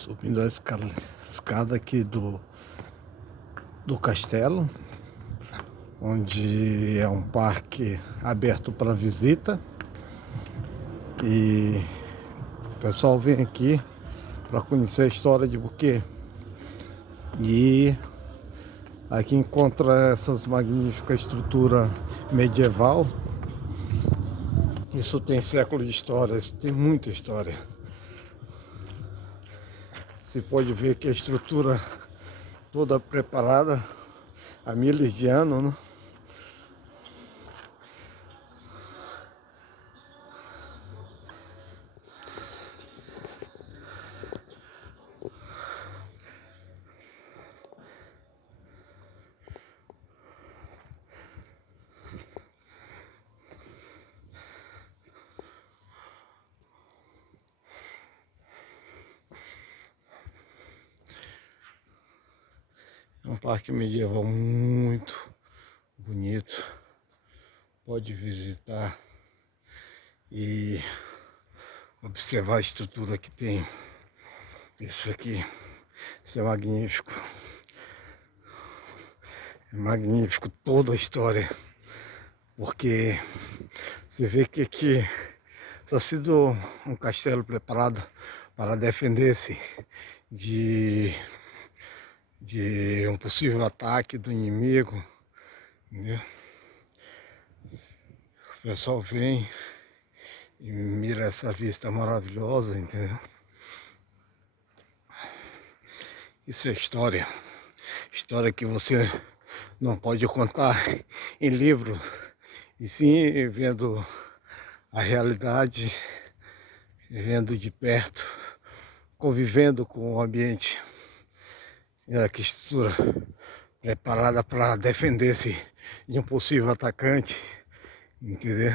Subindo a escada aqui do castelo, onde é um parque aberto para visita, e o pessoal vem aqui para conhecer a história de Buquê. E aqui encontra essas magníficas estruturas medieval. Isso tem séculos de história, isso tem muita história. Você pode ver que a estrutura toda preparada há milhares de anos, né? É um parque medieval muito bonito. Pode visitar e observar a estrutura que tem. Isso aqui, isso é magnífico. É magnífico toda a história, porque você vê que aqui está sido um castelo preparado para defender-se de um possível ataque do inimigo, entendeu? O pessoal vem e mira essa vista maravilhosa, entendeu? Isso é história. História que você não pode contar em livro, e sim vendo a realidade, vendo de perto, convivendo com o ambiente. E aqui estrutura preparada para defender-se de um possível atacante, entendeu?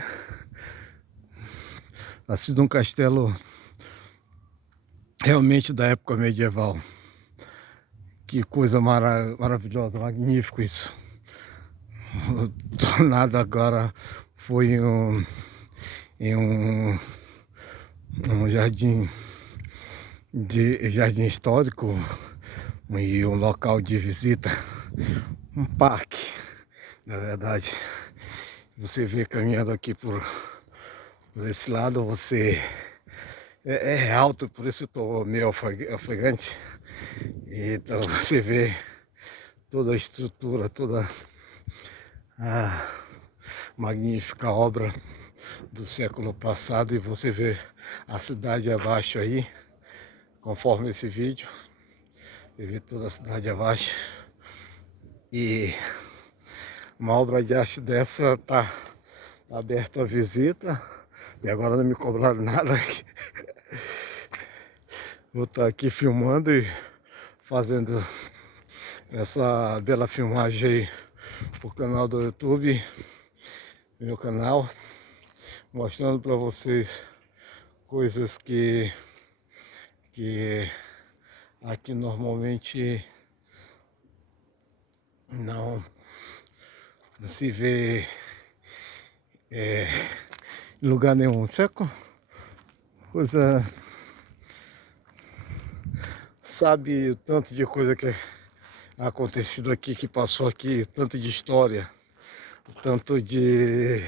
Ha sido um castelo realmente da época medieval. Que coisa maravilhosa, magnífico isso. O tornado agora foi em um jardim histórico e um local de visita, um parque, na verdade. Você vê caminhando aqui por esse lado, você é alto, por isso eu estou meio ofegante. Então você vê toda a estrutura, toda a magnífica obra do século passado, e você vê a cidade abaixo aí, conforme esse vídeo. Você vê toda a cidade abaixo, e uma obra de arte dessa tá aberta à visita, e agora não me cobraram nada. Vou estar aqui filmando e fazendo essa bela filmagem aí pro canal do YouTube, meu canal, mostrando para vocês coisas que aqui normalmente não se vê em lugar nenhum. Certo? Coisa, sabe o tanto de coisa que ha acontecido aqui, que passou aqui, tanto de história, tanto de...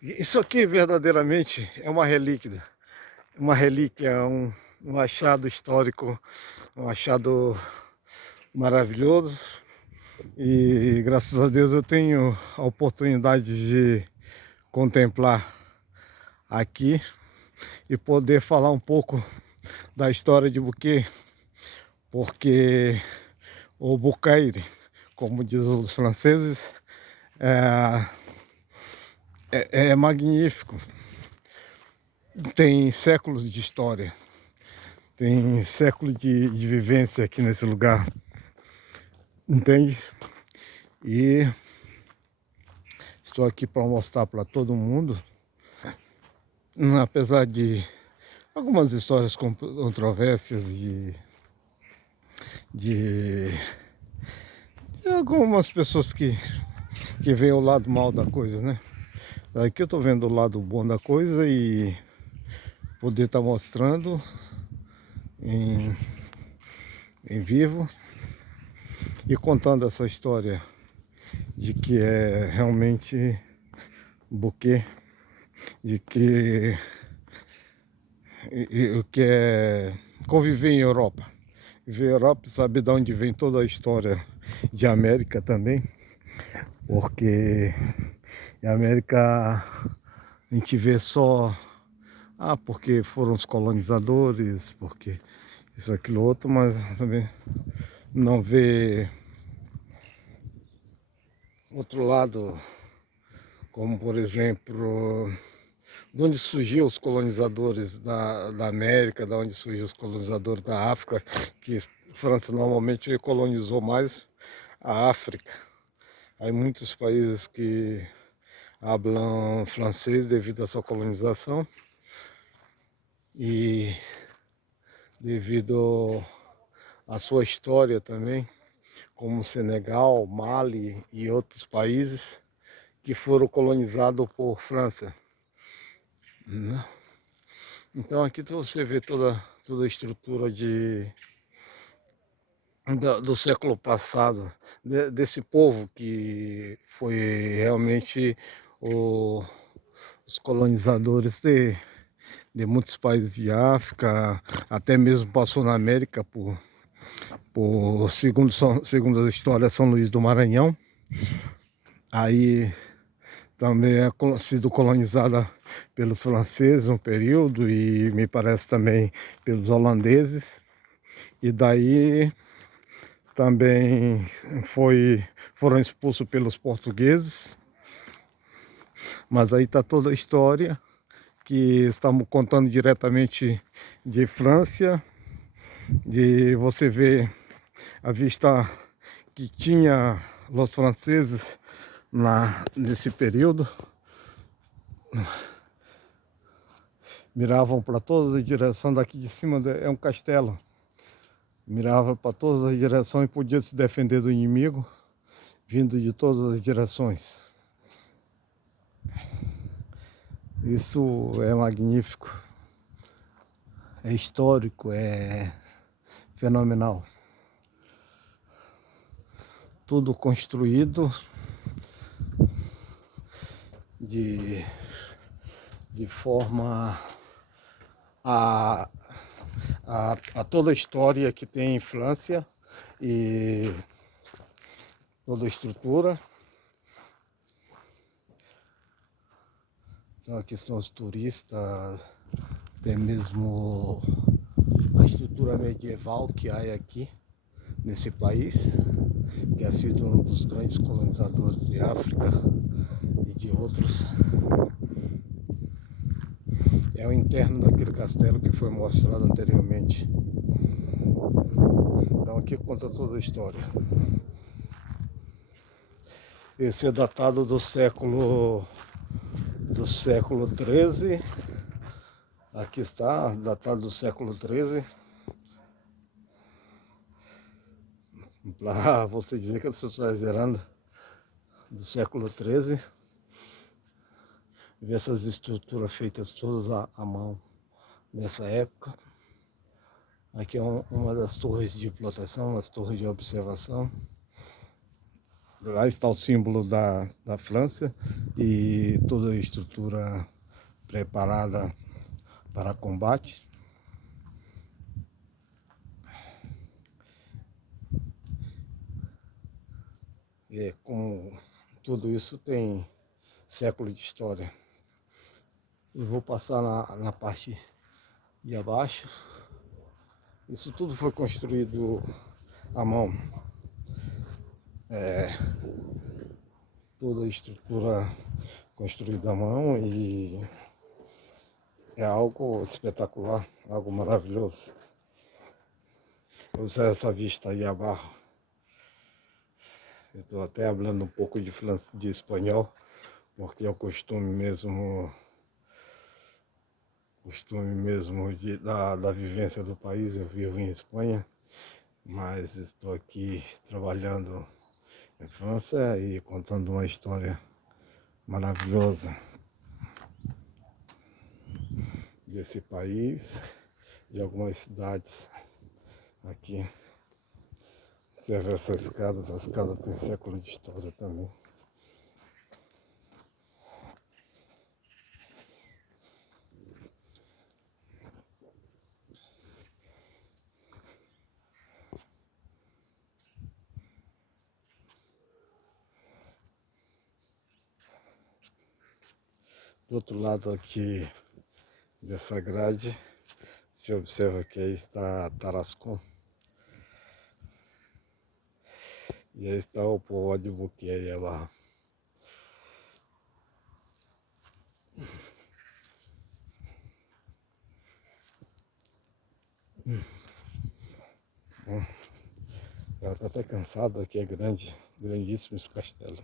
Isso aqui verdadeiramente é uma relíquia, um achado histórico, um achado maravilhoso. E graças a Deus eu tenho a oportunidade de contemplar aqui e poder falar um pouco da história de Buquê, porque o Bucaire, como diz os franceses, é magnífico. Tem séculos de história, tem séculos de vivência aqui nesse lugar, entende? E estou aqui para mostrar para todo mundo, apesar de algumas histórias controvérsias de algumas pessoas que veem o lado mal da coisa, né? Aqui eu estou vendo o lado bom da coisa e poder estar mostrando, em, em vivo e contando essa história de que é realmente buquê, de que o que é conviver em Europa. Viver em Europa, saber de onde vem toda a história de América também, porque em América a gente vê só, porque foram os colonizadores, porque isso, aquilo, outro, mas também não vê outro lado, como por exemplo, de onde surgiu os colonizadores da América, de onde surgiu os colonizadores da África, que a França normalmente colonizou mais a África. Há muitos países que falam francês devido à sua colonização e devido à sua história também, como Senegal, Mali e outros países que foram colonizados por França, né? Então aqui você vê toda a estrutura do século passado, desse povo que foi realmente os colonizadores de muitos países de África, até mesmo passou na América segundo as histórias, São Luís do Maranhão. Aí também é sido colonizada pelos franceses um período e me parece também pelos holandeses. E daí também foram expulsos pelos portugueses. Mas aí está toda a história que estamos contando diretamente de França, de você ver a vista que tinha os franceses nesse período. Miravam para todas as direções, daqui de cima é um castelo. Mirava para todas as direções e podia se defender do inimigo, vindo de todas as direções. Isso é magnífico, é histórico, é fenomenal. Tudo construído de forma a toda a história que tem em França e toda a estrutura. Então aqui estão os turistas, tem mesmo a estrutura medieval que há aqui nesse país, que ha sido um dos grandes colonizadores de África e de outros. É o interno daquele castelo que foi mostrado anteriormente. Então aqui conta toda a história. Esse é datado do século XIII. Aqui está, datado do século XIII. Para você dizer que eu estou exagerando, do século XIII. Ver essas estruturas feitas todas à mão nessa época. Aqui é uma das torres de proteção, as torres de observação. Lá está o símbolo da França e toda a estrutura preparada para combate. E como tudo isso tem século de história. Eu vou passar na parte de abaixo. Isso tudo foi construído à mão. Toda a estrutura construída à mão e é algo espetacular, algo maravilhoso. Usar essa vista aí abaixo. Eu estou até falando um pouco de espanhol, porque é o costume mesmo da vivência do país. Eu vivo em Espanha, mas estou aqui trabalhando em França e contando uma história maravilhosa desse país de algumas cidades aqui. Você vê essa escada tem século de história também. Do outro lado aqui dessa grade, se observa que aí está Tarascon. E aí está o povo de Buqueira lá. Ela está até cansado, aqui é grande, grandíssimo esse castelo.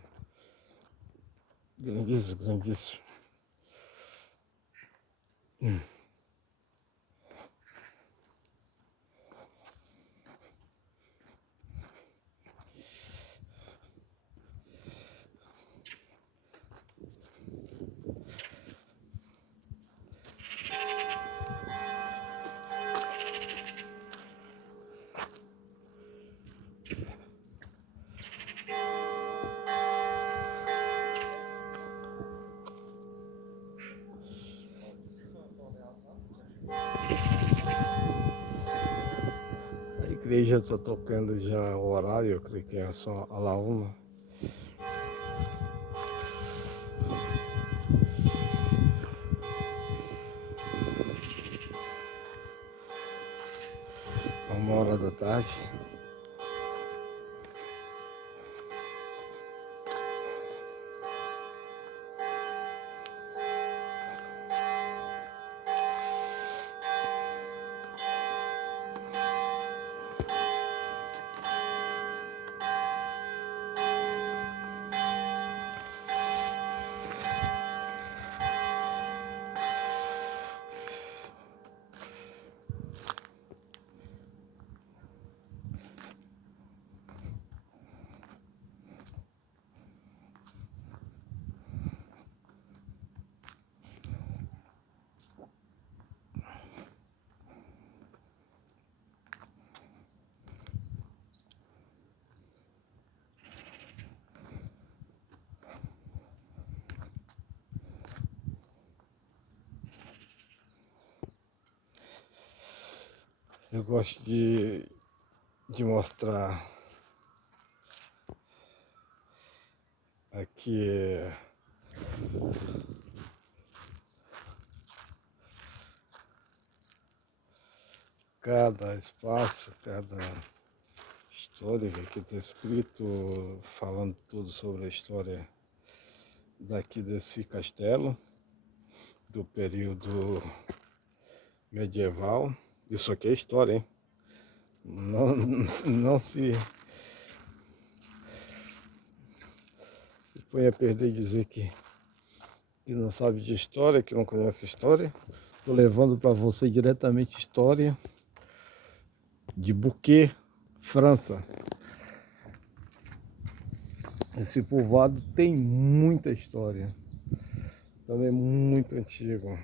Grandíssimo, grandíssimo. A igreja está tocando já o horário, eu creio que é só a la 1. A 1 hora da tarde. Eu gosto de mostrar aqui cada espaço, cada história que aqui está escrito, falando tudo sobre a história daqui desse castelo, do período medieval. Isso aqui é história, hein? Não se põe a perder e dizer que não sabe de história, que não conhece história. Estou levando para você diretamente história de Buquet, França. Esse povoado tem muita história, também muito antigo.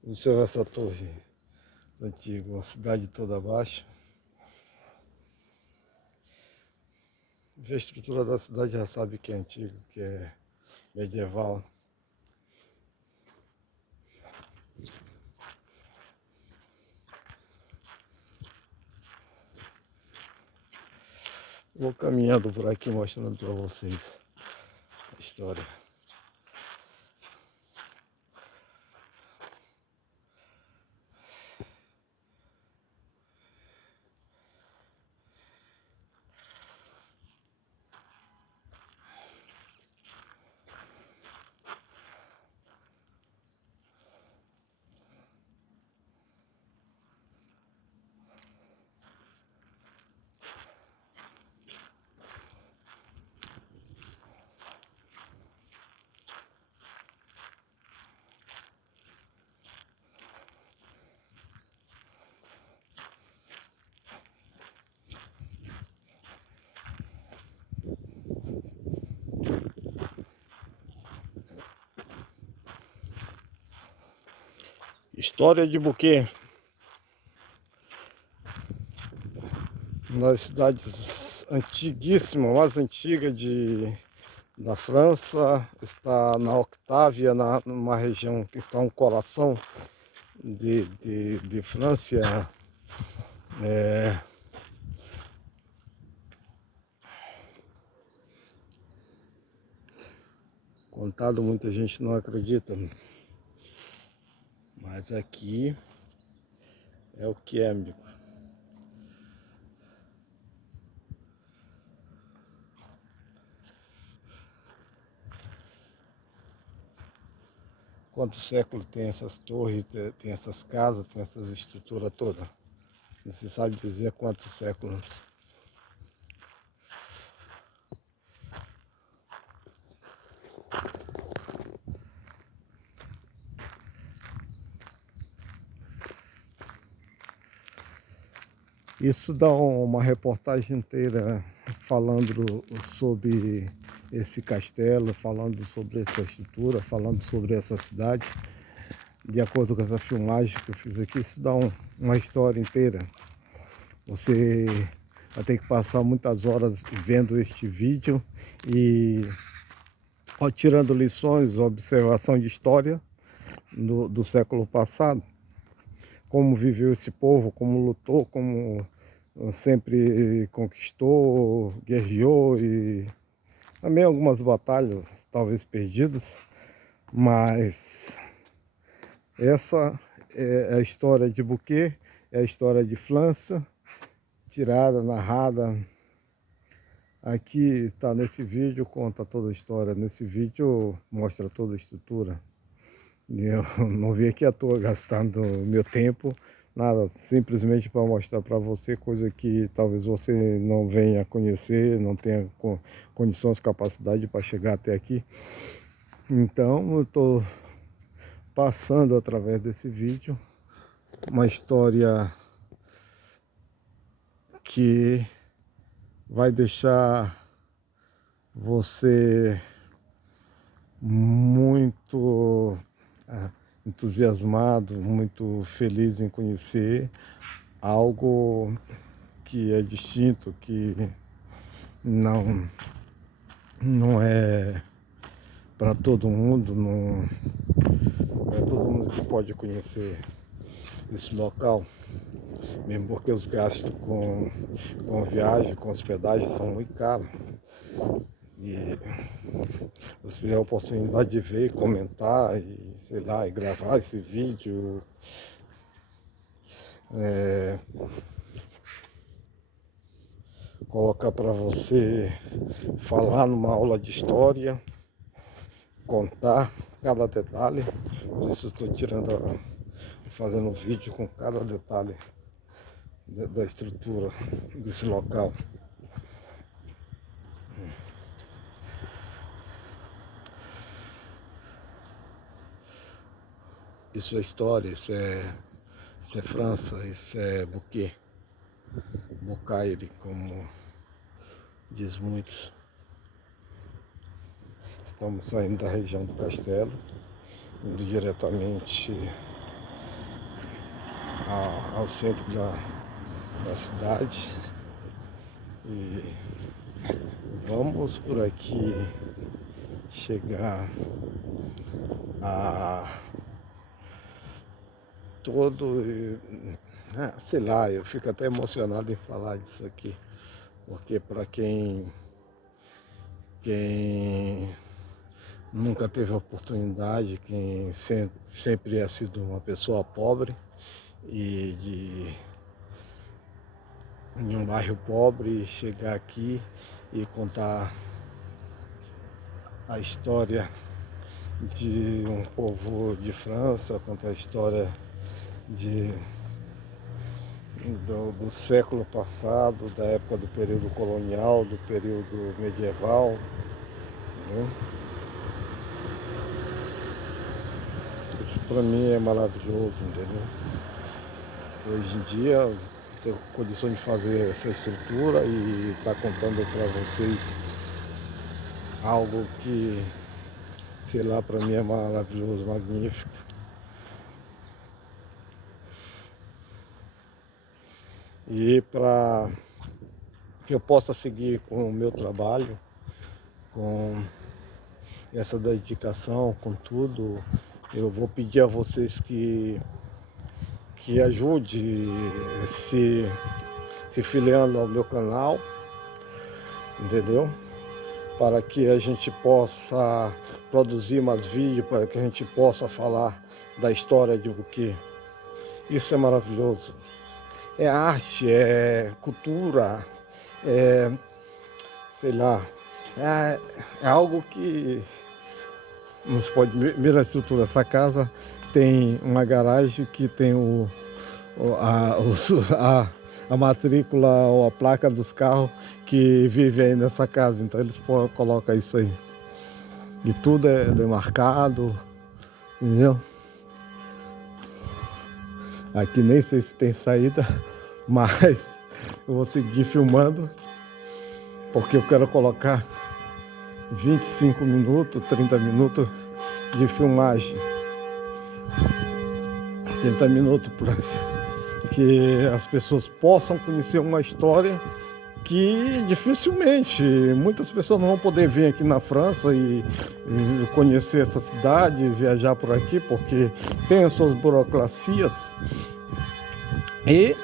Observa essa torre antiga, a cidade toda abaixo. Vê a estrutura da cidade, já sabe que é antigo, que é medieval. Vou caminhando por aqui mostrando para vocês a história. História de Buquê. Uma das cidades antiguíssimas, mais antiga da França, está na Octávia, numa região que está um coração de França. Contado, muita gente não acredita, mas aqui é o que é, amigo. Quantos séculos tem essas torres, tem essas casas, tem essas estruturas todas? Não se sabe dizer quantos séculos. Isso dá uma reportagem inteira falando sobre esse castelo, falando sobre essa estrutura, falando sobre essa cidade. De acordo com essa filmagem que eu fiz aqui, isso dá uma história inteira. Você vai ter que passar muitas horas vendo este vídeo e tirando lições, observação de história do século passado. Como viveu esse povo, como lutou, como sempre conquistou, guerreou e também algumas batalhas talvez perdidas, mas essa é a história de Buquê, é a história de França, tirada, narrada. Aqui está nesse vídeo, conta toda a história, nesse vídeo mostra toda a estrutura. Eu não vim aqui à toa gastando meu tempo, nada, simplesmente para mostrar para você coisa que talvez você não venha conhecer, não tenha condições, capacidade para chegar até aqui. Então eu estou passando através desse vídeo uma história que vai deixar você muito entusiasmado, muito feliz em conhecer algo que é distinto, que não é para todo mundo, não é todo mundo que pode conhecer esse local, mesmo porque os gastos com viagem, com hospedagem são muito caros. E você tem a oportunidade de ver, comentar e sei lá, e gravar esse vídeo. Colocar para você falar numa aula de história, contar cada detalhe. Por isso estou fazendo vídeo com cada detalhe da estrutura desse local. Isso é história, isso é França, isso é Buquê, Bucaire, como diz muitos. Estamos saindo da região do castelo, indo diretamente ao centro da cidade. E vamos por aqui chegar a todo, sei lá, eu fico até emocionado em falar disso aqui, porque para quem nunca teve oportunidade, quem sempre é sido uma pessoa pobre e em um bairro pobre, chegar aqui e contar a história de um povo de França, contar a história do século passado, da época do período colonial, do período medieval, né? Isso para mim é maravilhoso, entendeu? Hoje em dia eu tenho condição de fazer essa estrutura e estar contando para vocês algo que, sei lá, para mim é maravilhoso, magnífico. e para que eu possa seguir com o meu trabalho, com essa dedicação, com tudo. Eu vou pedir a vocês que ajude se filiando ao meu canal, entendeu? Para que a gente possa produzir mais vídeos, para que a gente possa falar da história de Buquê. Isso é maravilhoso. É arte, é cultura, é, sei lá, é algo que não se pode ver na estrutura. Essa casa tem uma garagem que tem a matrícula ou a placa dos carros que vivem aí nessa casa. Então eles colocam isso aí. E tudo é demarcado, entendeu? Aqui nem sei se tem saída, mas eu vou seguir filmando, porque eu quero colocar 25 minutos, 30 minutos de filmagem. 30 minutos para que as pessoas possam conhecer uma história que dificilmente muitas pessoas não vão poder vir aqui na França e conhecer essa cidade, viajar por aqui, porque tem as suas burocracias e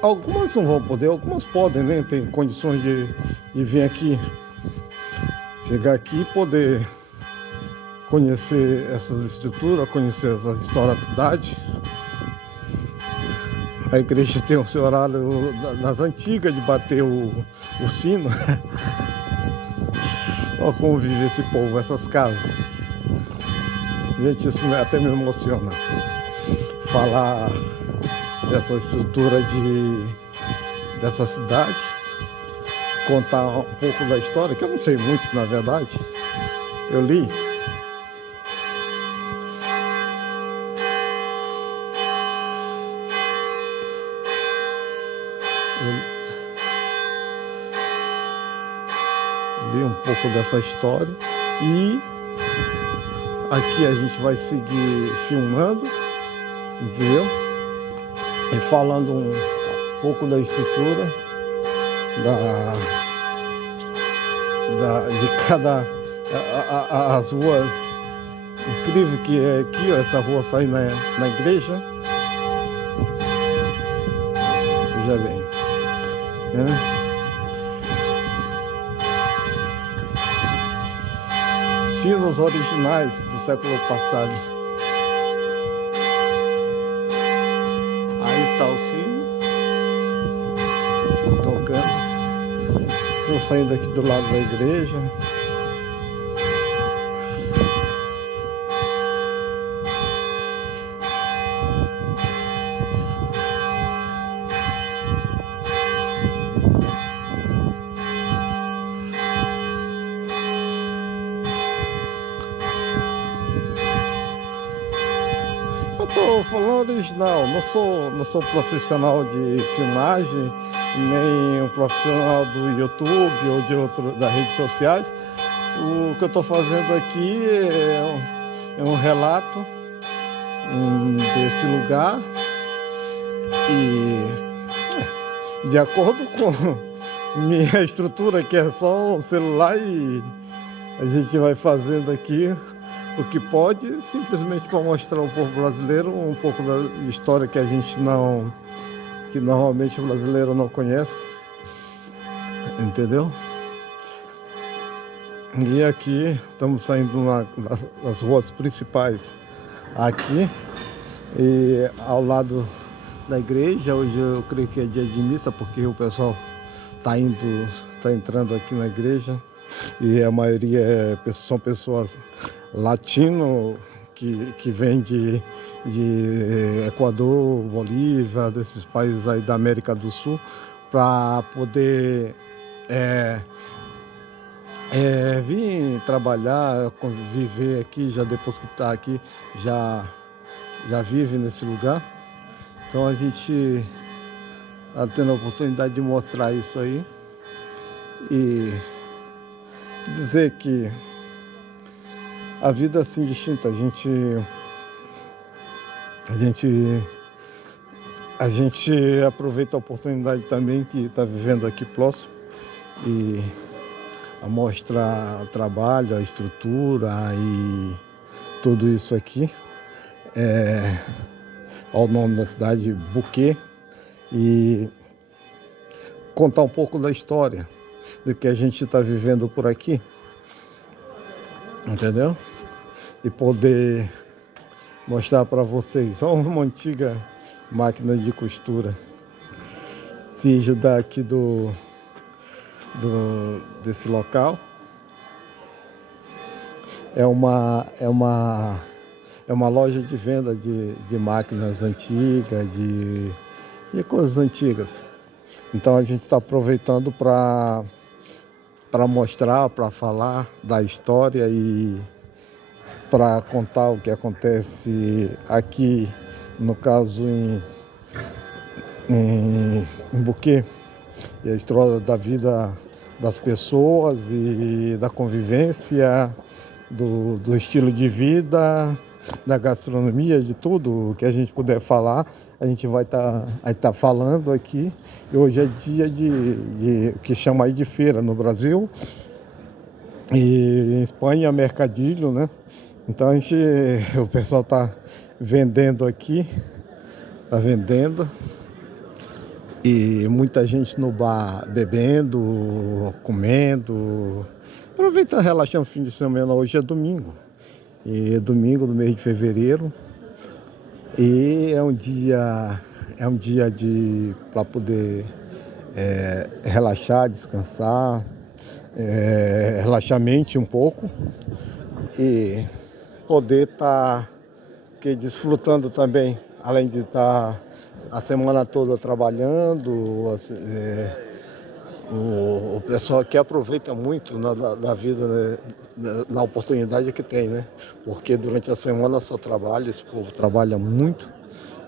algumas não vão poder, algumas podem, né? Tem condições de vir aqui, chegar aqui e poder conhecer essas estruturas, conhecer essas histórias da cidade. A igreja tem o seu horário das antigas de bater o sino. Olha como vive esse povo, essas casas. Gente, isso até me emociona. Falar dessa estrutura dessa cidade. Contar um pouco da história, que eu não sei muito, na verdade. Eu li. Li um pouco dessa história e aqui a gente vai seguir filmando, entendeu? E falando um pouco da estrutura de cada as ruas. Incrível que é aqui, ó, essa rua sai na igreja. Veja bem, né? Sinos originais do século passado. Aí está o sino tocando. Estou saindo aqui do lado da igreja. Eu tô falando original, não sou profissional de filmagem, nem um profissional do YouTube ou de das redes sociais. O que eu estou fazendo aqui é um relato desse lugar e de acordo com minha estrutura, que é só um celular, e a gente vai fazendo aqui o que pode, simplesmente para mostrar ao povo brasileiro um pouco da história que a gente que normalmente o brasileiro não conhece, entendeu? E aqui estamos saindo das ruas principais aqui, e ao lado da igreja. Hoje eu creio que é dia de missa, porque o pessoal está entrando aqui na igreja, e a maioria são pessoas latino que vem de Equador, Bolívia, desses países aí da América do Sul, para poder vir trabalhar, viver aqui. Já depois que está aqui, já vive nesse lugar. Então a gente está tendo a oportunidade de mostrar isso aí e dizer que a vida é assim distinta. A gente A gente aproveita a oportunidade também que está vivendo aqui próximo e a mostrar o trabalho, a estrutura e tudo isso aqui. Ao nome da cidade, Buquê, e contar um pouco da história do que a gente está vivendo por aqui, entendeu? E poder mostrar para vocês uma antiga máquina de costura, seja daqui desse local. É uma loja de venda de máquinas antigas, de coisas antigas. Então a gente está aproveitando para mostrar, para falar da história e para contar o que acontece aqui, no caso em Buquê, e a história da vida das pessoas e da convivência, do estilo de vida, da gastronomia, de tudo que a gente puder falar, a gente vai tá falando aqui. E hoje é dia de que chama aí de feira no Brasil, e em Espanha mercadilho, né? Então o pessoal tá vendendo aqui, tá vendendo, e muita gente no bar bebendo, comendo, aproveita relaxando o fim de semana. Hoje é domingo, e é domingo do mês de fevereiro, e é um dia para poder relaxar, descansar, relaxar a mente um pouco e poder estar desfrutando também, além de estar a semana toda trabalhando. O pessoal aqui aproveita muito da vida, né, na oportunidade que tem, né? Porque durante a semana só trabalha, esse povo trabalha muito,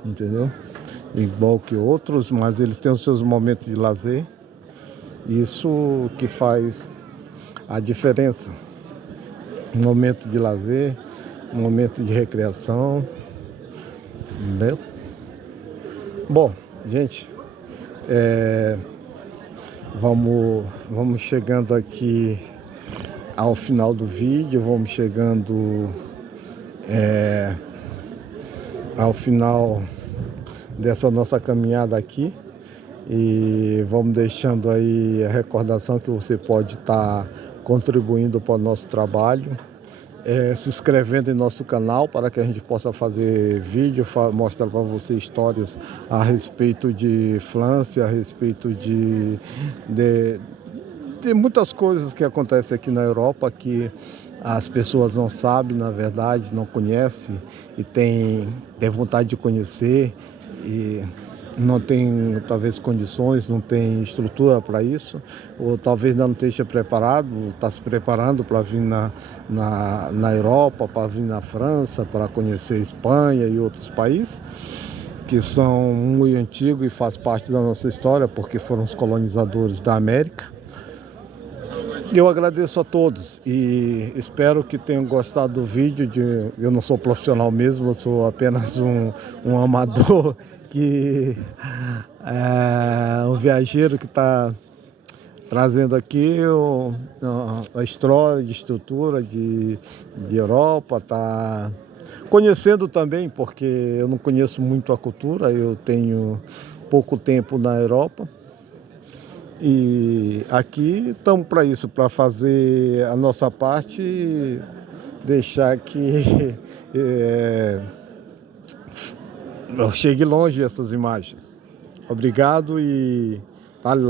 entendeu? Igual que outros, mas eles têm os seus momentos de lazer. Isso que faz a diferença. Um momento de lazer, um momento de recreação, entendeu? Bom, gente, vamos chegando aqui ao final do vídeo, vamos chegando ao final dessa nossa caminhada aqui, e vamos deixando aí a recordação que você pode estar contribuindo para o nosso trabalho, se inscrevendo em nosso canal para que a gente possa fazer vídeo, mostrar para você histórias a respeito de França, a respeito de muitas coisas que acontecem aqui na Europa, que as pessoas não sabem, na verdade, não conhecem e tem vontade de conhecer e não tem talvez condições, não tem estrutura para isso, ou talvez não esteja preparado, está se preparando para vir na Europa, para vir na França, para conhecer a Espanha e outros países que são muito antigos e faz parte da nossa história, porque foram os colonizadores da América. Eu agradeço a todos e espero que tenham gostado do vídeo. Eu não sou profissional mesmo, eu sou apenas um amador, um viajeiro que está trazendo aqui a história de estrutura de Europa, está conhecendo também, porque eu não conheço muito a cultura, eu tenho pouco tempo na Europa. E aqui estamos para isso, para fazer a nossa parte e deixar que chegue longe essas imagens. Obrigado e valeu.